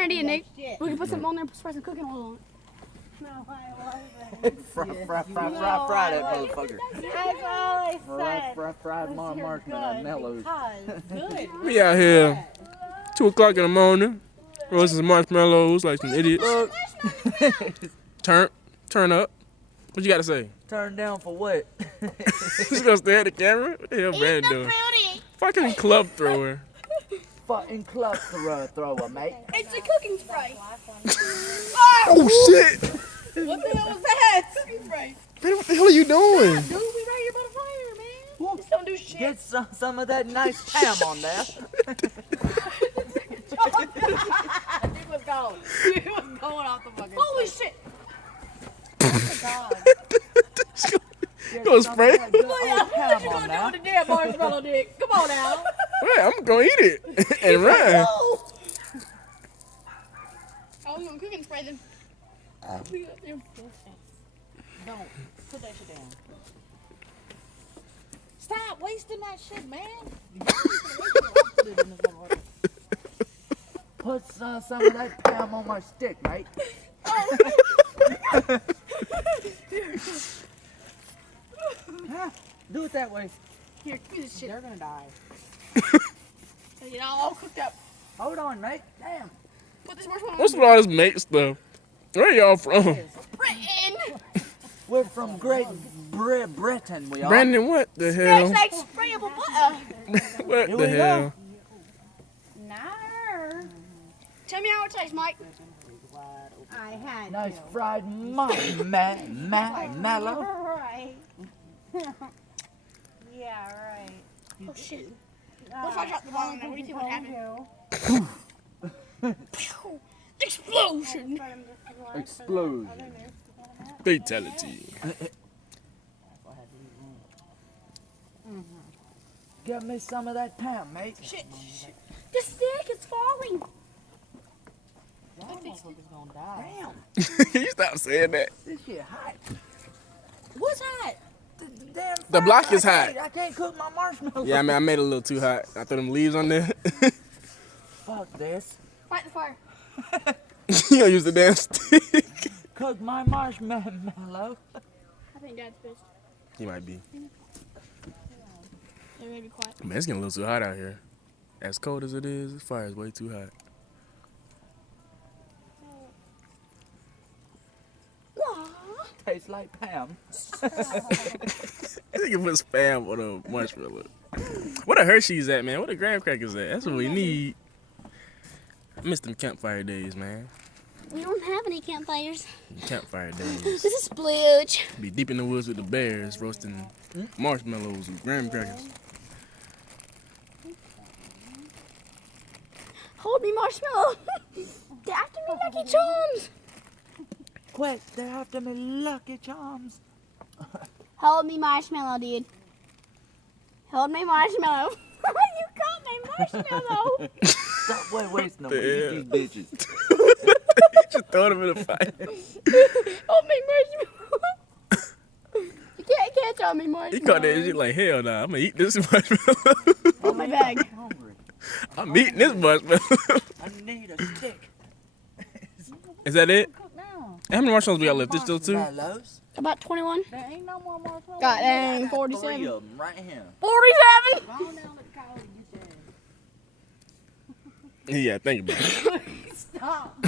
an idea, Nick. We can put some on there and spray some cooking oil on it. No, I wasn't. Fry that motherfucker. That's all I said. Fried marshmallows. Good. We out here, 2 o'clock in the morning, roasting some marshmallows like some idiots. Turn up. What you got to say? Turn down for what? Just gonna stare at the camera? What the hell Brad doing? Fucking club thrower. Fucking club thrower, mate. It's a cooking spray. Oh shit! What the hell was that? Cooking spray. Man, what the hell are you doing? Dude, we right here by the fire, man. Just don't do shit. Get some of that nice ham on there. It was gone. It was going off the fucking. Holy shit. You gonna spray? What you gonna do with the damn marshmallow, Dick? Come on now. Right, I'm gonna eat it and run. Oh, we're gonna cook and spray them. Don't put that shit down. Stop wasting that shit, man. Put some of that ham on my stick, mate. Do it that way. Here, give me this shit. They're gonna die. You know, all cooked up. Hold on, mate. Damn. Put this marshmallow What's with all this mate stuff? Where y'all from? Britain. We're from Great Britain, we are. Brandon, what the hell? It's like sprayable butter. What Here the we hell? No. Tell me how it tastes, Mike. I had Nice to. fried mallow. Right. Yeah, right. Oh shit. What if I drop the ball in there? What do you think would happen? Explosion. Explosion. Fatality. Get me some of that ham, mate. Shit. The stick is falling. That motherfucker's gonna die. Damn. You stop saying that. This shit hot. What's that? Damn The block is hot. I can't cook my marshmallows. Yeah, I mean, I made it a little too hot. I threw them leaves on there. Fuck this. Fight the fire. You gonna use the damn stick. Cook my marshmallow. I think Dad's pissed. He might be. They may be quiet. Man, it's getting a little too hot out here. As cold as it is, this fire is way too hot. Tastes like ham. I think you put spam on a marshmallow. What a Hershey's at, man? What a graham crackers at? That's what we need. I miss them campfire days, man. We don't have any campfires. Campfire days. This is splooge. Be deep in the woods with the bears, roasting marshmallows and graham crackers. Hold me, marshmallow. They're after me, Lucky Charms. Quick, they're after me, Lucky Charms. Hold me, marshmallow, dude. Hold me, marshmallow. You got my marshmallow. Stop wasting them. Eat these bitches. You just throw them in the fire. Hold me, marshmallow. You can't catch on me, marshmallow. He caught that shit like, hell nah, I'm gonna eat this marshmallow. Hold my bag. I'm hungry. I'm eating this marshmallow. I need a stick. Is that it? Cook now. How many marshmallows we got left? There's still 2? Marshmallows. About 21. There ain't no more marshmallows. God dang, I got 47. 3 of them right here. 47? Go on down to the car and get your Yeah, think about it. ass. Stop.